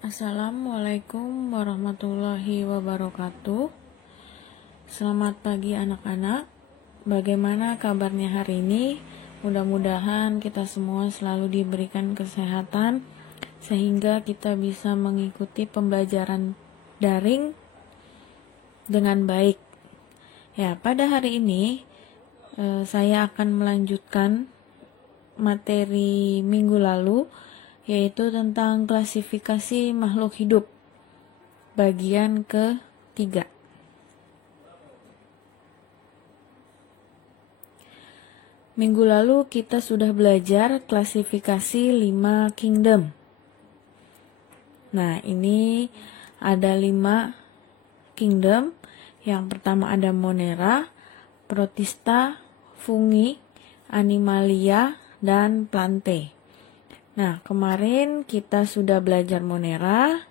Assalamualaikum warahmatullahi wabarakatuh. Selamat pagi anak-anak. Bagaimana kabarnya hari ini? Mudah-mudahan kita semua selalu diberikan kesehatan sehingga kita bisa mengikuti pembelajaran daring dengan baik. Ya, pada hari ini saya akan melanjutkan materi minggu lalu, yaitu tentang klasifikasi makhluk hidup bagian ketiga. Minggu lalu kita sudah belajar klasifikasi 5 kingdom. Nah, ini ada 5 kingdom. Yang pertama ada Monera, Protista, Fungi, Animalia, dan Plantae. Nah, kemarin kita sudah belajar Monera,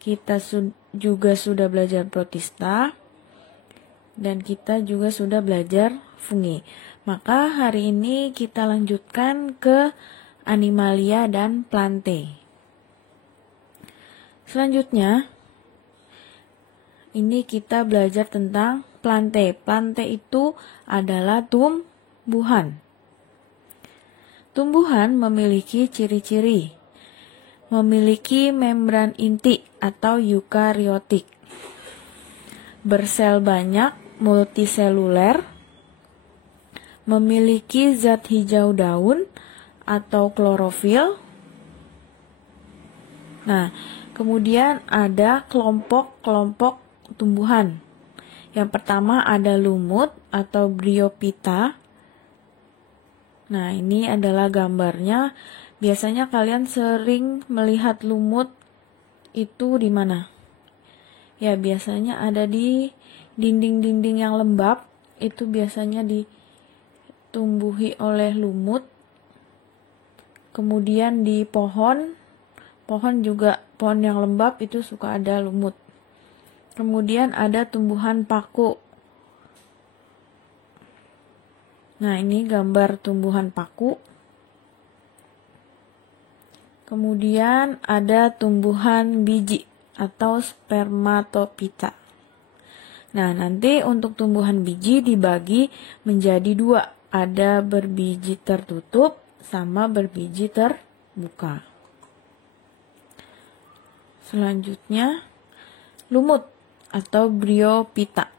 kita juga sudah belajar Protista, dan kita juga sudah belajar Fungi. Maka hari ini kita lanjutkan ke Animalia dan Plantae. Selanjutnya, ini kita belajar tentang Plantae. Plantae itu adalah tumbuhan. Tumbuhan memiliki ciri-ciri, memiliki membran inti atau eukariotik, bersel banyak, multiseluler, memiliki zat hijau daun atau klorofil. Nah, kemudian ada kelompok-kelompok tumbuhan. Yang pertama ada lumut atau Bryophyta. Nah, ini adalah gambarnya. Biasanya kalian sering melihat lumut itu di mana? Ya, biasanya ada di dinding-dinding yang lembab. Itu biasanya ditumbuhi oleh lumut. Kemudian di pohon juga, pohon yang lembab itu suka ada lumut. Kemudian ada tumbuhan paku. Nah, ini gambar tumbuhan paku. Kemudian ada tumbuhan biji atau spermatophyta. Nah, nanti untuk tumbuhan biji dibagi menjadi 2. Ada berbiji tertutup sama berbiji terbuka. Selanjutnya, lumut atau Bryophyta.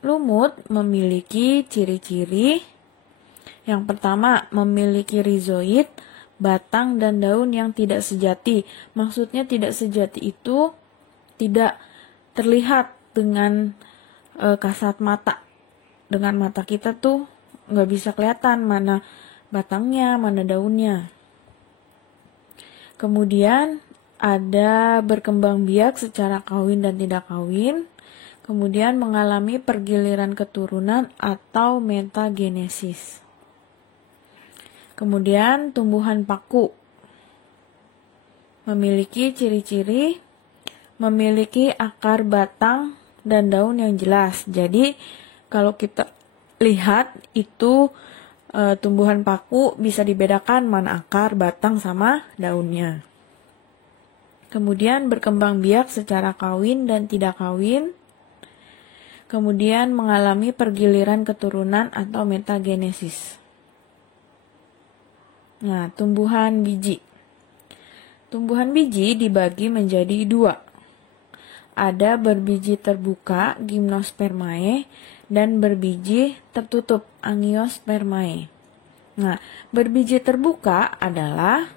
Lumut memiliki ciri-ciri. Yang pertama, memiliki rizoid, batang dan daun yang tidak sejati. Maksudnya tidak sejati itu tidak terlihat dengan kasat mata. Dengan mata kita tuh nggak bisa kelihatan mana batangnya, mana daunnya. Kemudian ada berkembang biak secara kawin dan tidak kawin. Kemudian mengalami pergiliran keturunan atau metagenesis. Kemudian tumbuhan paku memiliki ciri-ciri, memiliki akar, batang, dan daun yang jelas. Jadi kalau kita lihat itu tumbuhan paku bisa dibedakan mana akar, batang, sama daunnya. Kemudian berkembang biak secara kawin dan tidak kawin. Kemudian mengalami pergiliran keturunan atau metagenesis. Nah, tumbuhan biji. Tumbuhan biji dibagi menjadi 2. Ada berbiji terbuka, Gymnospermae, dan berbiji tertutup, Angiospermae. Nah, berbiji terbuka adalah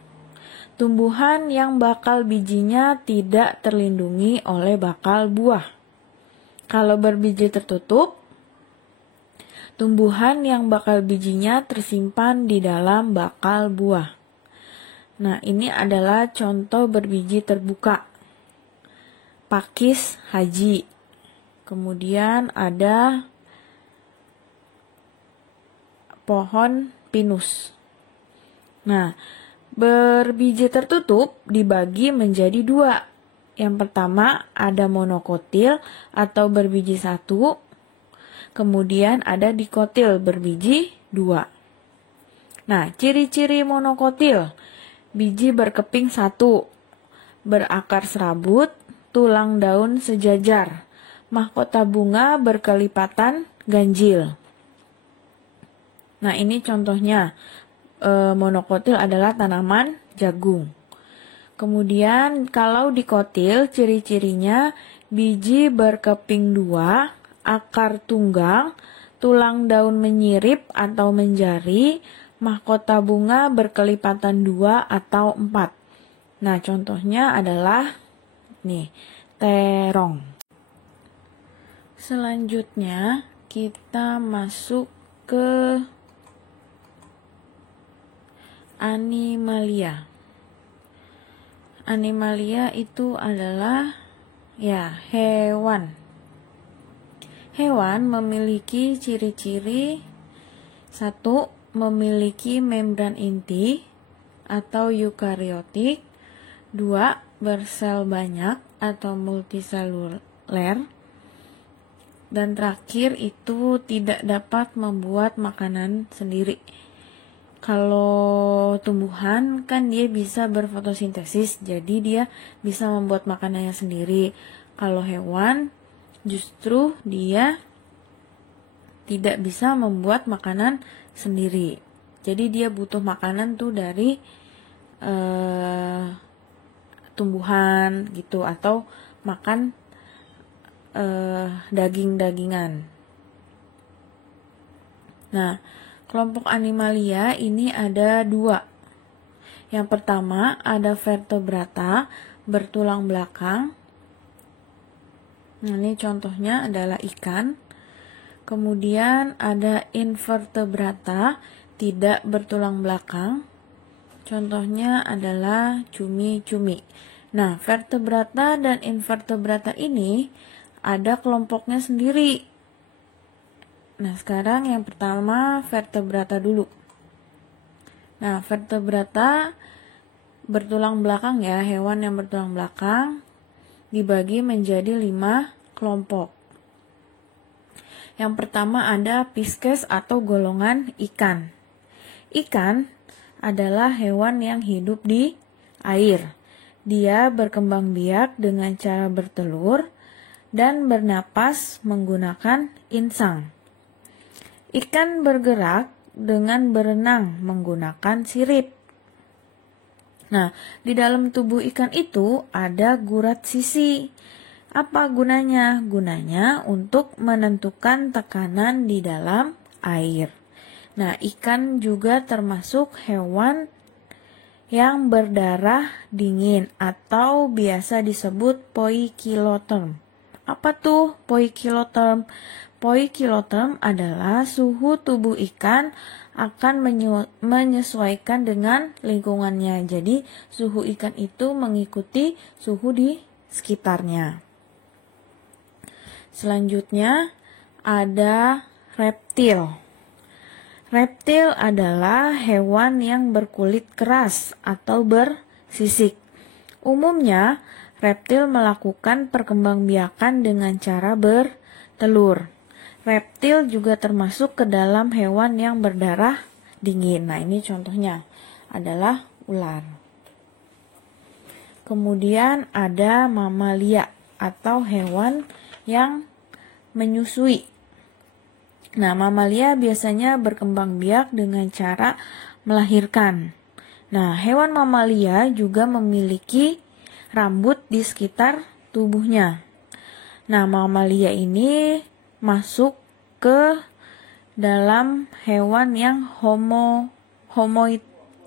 tumbuhan yang bakal bijinya tidak terlindungi oleh bakal buah. Kalau berbiji tertutup, tumbuhan yang bakal bijinya tersimpan di dalam bakal buah. Nah, ini adalah contoh berbiji terbuka. Pakis haji. Kemudian ada pohon pinus. Nah, berbiji tertutup dibagi menjadi 2. Yang pertama ada monokotil atau berbiji 1. Kemudian ada dikotil berbiji 2. Nah, ciri-ciri monokotil. Biji berkeping 1. berakar serabut, tulang daun sejajar. Mahkota bunga berkelipatan ganjil. Nah, ini contohnya. Monokotil adalah tanaman jagung. Kemudian kalau dikotil, ciri-cirinya biji berkeping 2, akar tunggang, tulang daun menyirip atau menjari, mahkota bunga berkelipatan 2 atau 4. Nah, contohnya adalah nih, terong. Selanjutnya kita masuk ke Animalia. Animalia itu adalah hewan. Hewan memiliki ciri-ciri: 1. Memiliki membran inti atau eukariotik. 2. Bersel banyak atau multiseluler. Dan terakhir itu tidak dapat membuat makanan sendiri. Kalau tumbuhan kan dia bisa berfotosintesis, jadi dia bisa membuat makanannya sendiri. Kalau hewan justru dia tidak bisa membuat makanan sendiri. Jadi dia butuh makanan tuh dari tumbuhan gitu, atau makan daging-dagingan. Nah, kelompok Animalia ini ada 2. Yang pertama ada vertebrata bertulang belakang. Nah, ini contohnya adalah ikan. Kemudian ada invertebrata tidak bertulang belakang. Contohnya adalah cumi-cumi. Nah, vertebrata dan invertebrata ini ada kelompoknya sendiri. Nah, sekarang yang pertama vertebrata dulu. Nah, vertebrata bertulang belakang ya, hewan yang bertulang belakang dibagi menjadi 5 kelompok. Yang pertama ada Pisces atau golongan ikan. Ikan adalah hewan yang hidup di air. Dia berkembang biak dengan cara bertelur dan bernapas menggunakan insang. Ikan bergerak dengan berenang menggunakan sirip. Nah, di dalam tubuh ikan itu ada gurat sisi. Apa gunanya? Gunanya untuk menentukan tekanan di dalam air. Nah, ikan juga termasuk hewan yang berdarah dingin atau biasa disebut poikiloterm. Apa tuh poikiloterm? Poikiloterm adalah suhu tubuh ikan akan menyesuaikan dengan lingkungannya. Jadi suhu ikan itu mengikuti suhu di sekitarnya. Selanjutnya ada reptil. Reptil adalah hewan yang berkulit keras atau bersisik. Umumnya reptil melakukan perkembangbiakan dengan cara bertelur. Reptil juga termasuk ke dalam hewan yang berdarah dingin. Nah, ini contohnya adalah ular. Kemudian ada mamalia atau hewan yang menyusui. Nah, mamalia biasanya berkembang biak dengan cara melahirkan. Nah, hewan mamalia juga memiliki rambut di sekitar tubuhnya. Nah, mamalia ini masuk ke dalam hewan yang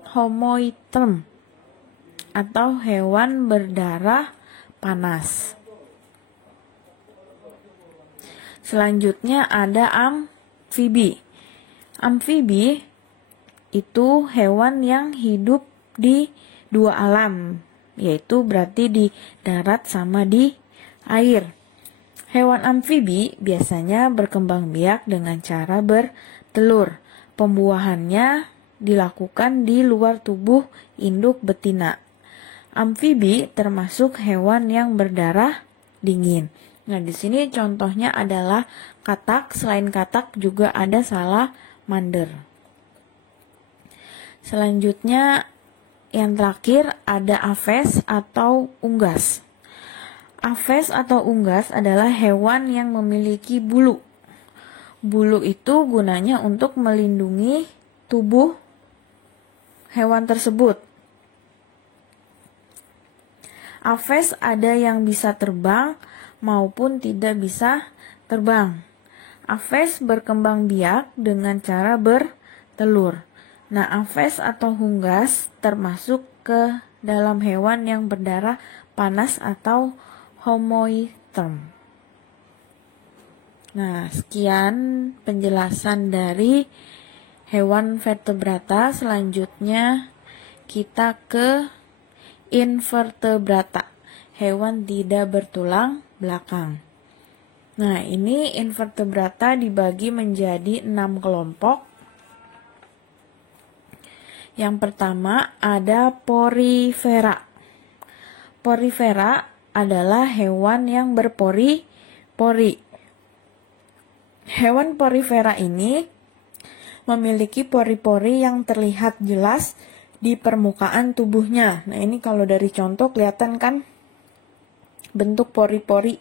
homoiterm atau hewan berdarah panas. Selanjutnya ada amfibi. Amfibi itu hewan yang hidup di 2 alam, yaitu berarti di darat sama di air. Hewan amfibi biasanya berkembang biak dengan cara bertelur. Pembuahannya dilakukan di luar tubuh induk betina. Amfibi termasuk hewan yang berdarah dingin. Nah, di sini contohnya adalah katak. Selain katak juga ada salamander. Selanjutnya yang terakhir ada aves atau unggas. Aves atau unggas adalah hewan yang memiliki bulu. Bulu itu gunanya untuk melindungi tubuh hewan tersebut. Aves ada yang bisa terbang maupun tidak bisa terbang. Aves berkembang biak dengan cara bertelur. Nah, aves atau unggas termasuk ke dalam hewan yang berdarah panas atau homoiotherm. Nah, sekian penjelasan dari hewan vertebrata. Selanjutnya kita ke invertebrata, hewan tidak bertulang belakang. Nah, ini invertebrata dibagi menjadi 6 kelompok. Yang pertama ada porifera. Porifera adalah hewan yang berpori-pori. Hewan porifera ini memiliki pori-pori yang terlihat jelas di permukaan tubuhnya. Nah, ini kalau dari contoh kelihatan kan bentuk pori-pori.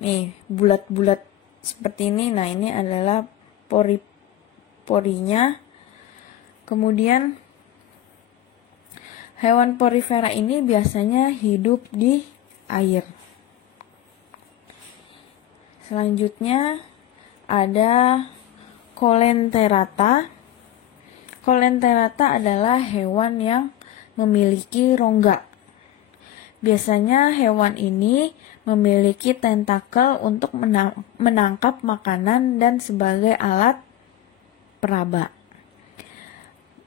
Nih, bulat-bulat seperti ini. Nah, ini adalah pori-porinya. Kemudian hewan porifera ini biasanya hidup di air. Selanjutnya ada Coelenterata. Coelenterata adalah hewan yang memiliki rongga. Biasanya hewan ini memiliki tentakel untuk menangkap makanan dan sebagai alat peraba.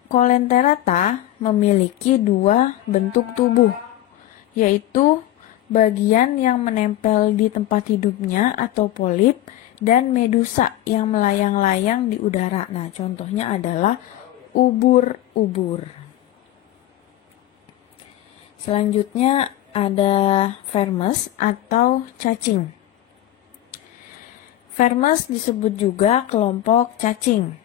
Coelenterata memiliki 2 bentuk tubuh, yaitu bagian yang menempel di tempat hidupnya atau polip dan medusa yang melayang-layang di udara. Nah, contohnya adalah ubur-ubur. Selanjutnya ada vermes atau cacing. Vermes disebut juga kelompok cacing.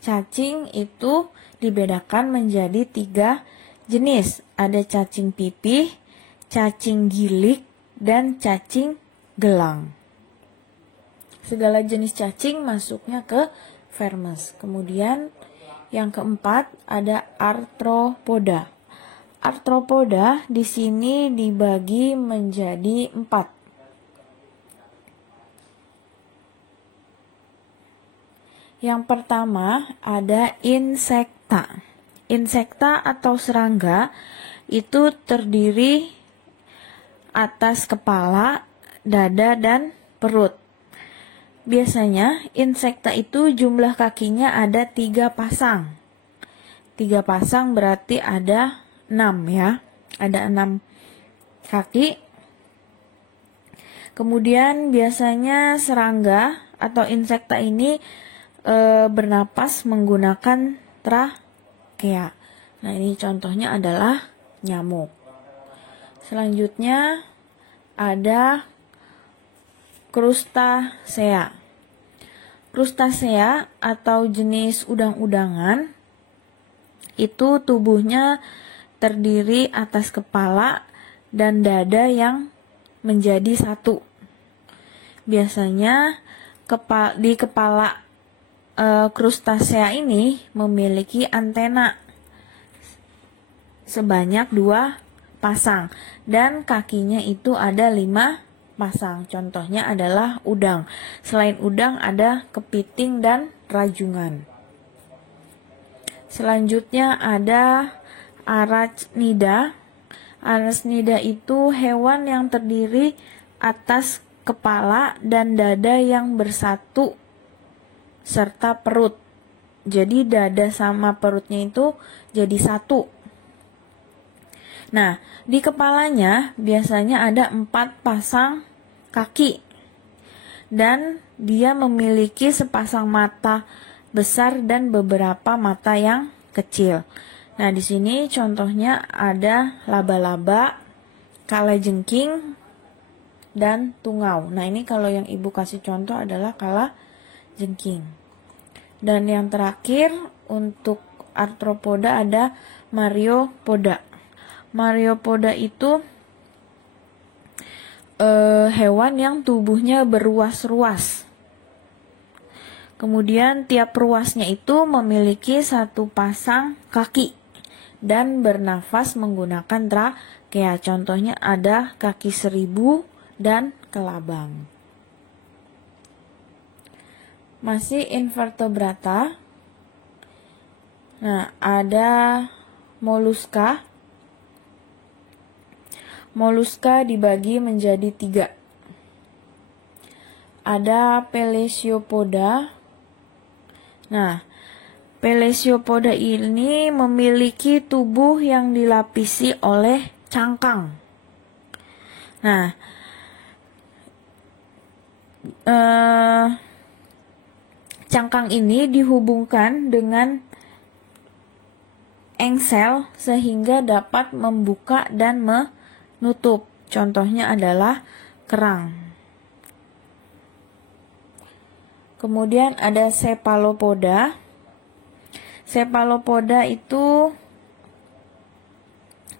Cacing itu dibedakan menjadi 3 jenis. Ada cacing pipih, cacing gilik, dan cacing gelang. Segala jenis cacing masuknya ke vermes. Kemudian yang keempat ada arthropoda. Arthropoda di sini dibagi menjadi 4. Yang pertama ada insekta. Insekta atau serangga itu terdiri atas kepala, dada, dan perut. Biasanya insekta itu jumlah kakinya ada 3 pasang. 3 pasang berarti ada 6 ya. Ada 6 kaki. Kemudian biasanya serangga atau insekta ini bernapas menggunakan trakea. Nah, ini contohnya adalah nyamuk. Selanjutnya ada crustacea. Crustacea atau jenis udang-udangan itu tubuhnya terdiri atas kepala dan dada yang menjadi satu. Biasanya di kepala crustacea ini memiliki antena sebanyak 2 pasang dan kakinya itu ada 5 pasang. Contohnya adalah udang. Selain udang ada kepiting dan rajungan. Selanjutnya ada arachnida. Arachnida itu hewan yang terdiri atas kepala dan dada yang bersatu serta perut. Jadi dada sama perutnya itu jadi satu. Nah, di kepalanya biasanya ada 4 pasang kaki. Dan dia memiliki sepasang mata besar dan beberapa mata yang kecil. Nah, di sini contohnya ada laba-laba, kalajengking, dan tungau. Nah, ini kalau yang ibu kasih contoh adalah kalajengking. Dan yang terakhir untuk arthropoda ada Myriapoda. Myriapoda itu hewan yang tubuhnya beruas-ruas. Kemudian tiap ruasnya itu memiliki satu pasang kaki dan bernafas menggunakan trakea. Contohnya ada kaki seribu dan kelabang. Masih invertebrata. Nah, ada moluska. Moluska dibagi menjadi 3. Ada Pelesiopoda. Nah, Pelesiopoda ini memiliki tubuh yang dilapisi oleh cangkang. Nah, cangkang ini dihubungkan dengan engsel sehingga dapat membuka dan menutup. Contohnya adalah kerang. Kemudian ada Cephalopoda. Cephalopoda itu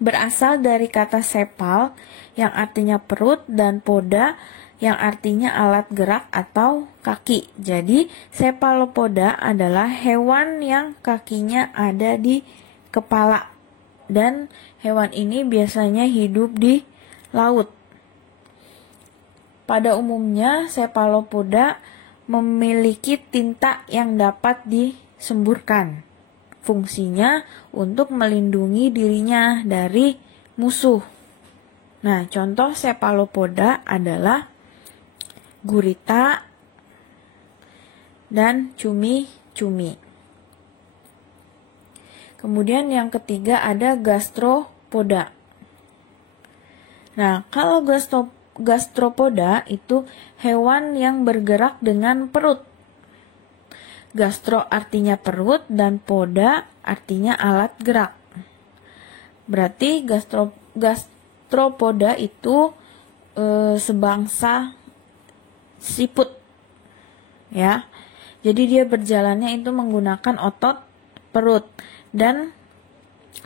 berasal dari kata cepal yang artinya perut dan poda yang artinya alat gerak atau kaki. Jadi Cephalopoda adalah hewan yang kakinya ada di kepala, dan hewan ini biasanya hidup di laut. Pada umumnya Cephalopoda memiliki tinta yang dapat disemburkan. Fungsinya untuk melindungi dirinya dari musuh. Nah, contoh Cephalopoda adalah gurita dan cumi-cumi. Kemudian yang ketiga ada gastropoda. Nah, kalau gastropoda itu hewan yang bergerak dengan perut. Gastro artinya perut dan poda artinya alat gerak. Berarti gastropoda itu sebangsa siput, ya. Jadi dia berjalannya itu menggunakan otot perut, dan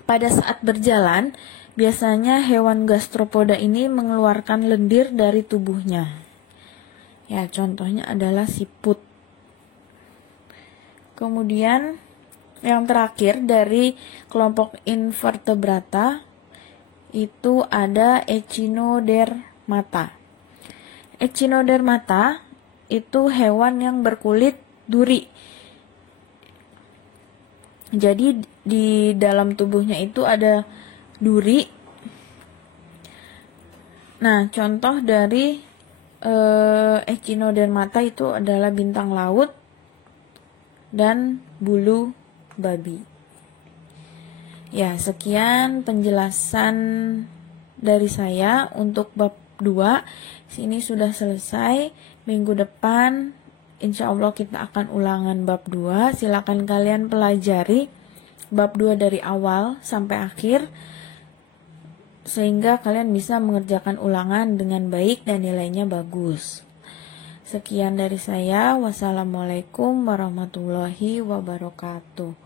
pada saat berjalan biasanya hewan gastropoda ini mengeluarkan lendir dari tubuhnya. Ya, contohnya adalah siput. Kemudian yang terakhir dari kelompok invertebrata itu ada Echinodermata. Echinodermata itu hewan yang berkulit duri. Jadi di dalam tubuhnya itu ada duri. Nah, contoh dari Echinodermata itu adalah bintang laut dan bulu babi. Ya, sekian penjelasan dari saya untuk bab 2. Sini sudah selesai. Minggu depan insya Allah kita akan ulangan bab 2. Silakan kalian pelajari bab 2 dari awal sampai akhir, sehingga kalian bisa mengerjakan ulangan dengan baik dan nilainya bagus. Sekian dari saya. Wassalamualaikum warahmatullahi wabarakatuh.